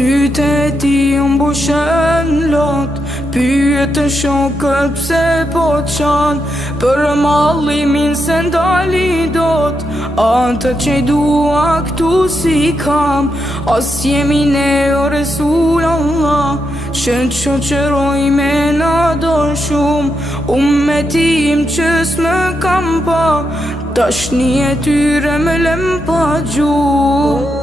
Sytë e ti mbushen lot, pyet të shokët pse po qanë, për mallimin se ndali dot, atë që i dua këtu si kam, as jemi ne o Resul Allah, që të shoqëroj me na do shumë, ummetim që s'më kam pa, tashni e tyre me lem pa gjumë.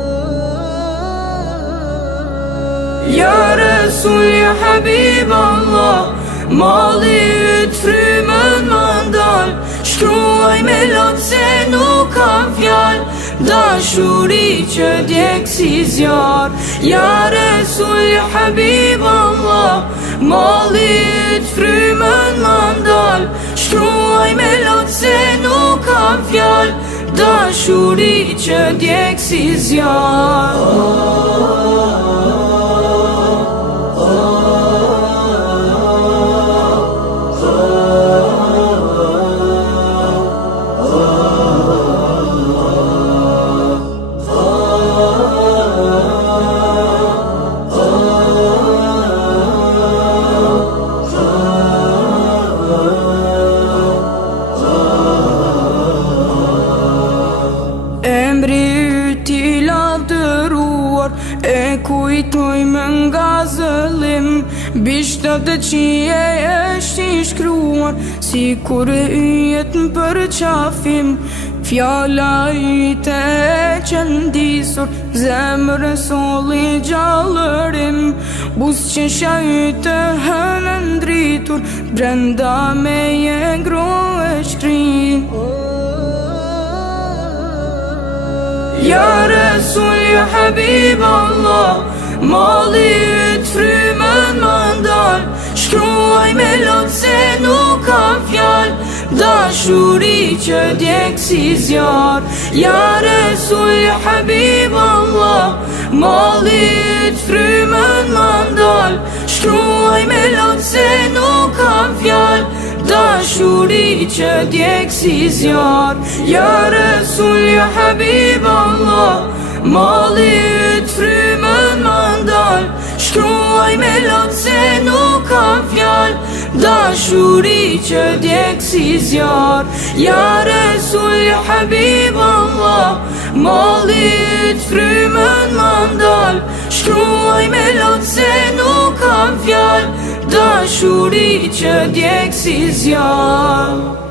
Ja Resul, ja Habib Allah, malli yt frymën më ndal, shkruaj me lot se nuk kam fjal, dashuri që djeg si zjar. Ja Resul, ja Habib Allah, malli yt frymën më ndal, shkruaj me lot se nuk kam fjal, dashuri që djeg si zjar. E kujtoj me nga zëllim, bishtët e qije është i shkruar, si kur e yjet në përqafim, fjala yte e qëndisur, zemër e soli gjallërim, bus që shajte hënë ndritur, brenda me je gro e shkrim. Ja Resul, ja Habib Allah, malli yt frymën më ndal, shkruaj me lot se nuk kam fjal, dashuri që djeg si zjar. Ja Resul, ja Habib Allah, malli yt frymën më ndal, shkruaj me lot se nuk kam fjal, dashuri që djeg si zjar. Ja Resul, ja Habib Allah, malli yt frymën më ndal, shkruaj me lot se nuk kam fjal, dashuri që djeg si zjar. Ja Resul, ja Habib Allah, malli yt frymën më ndal, shkruaj me lot se nuk kam fjal, dashuri që djeg si zjar.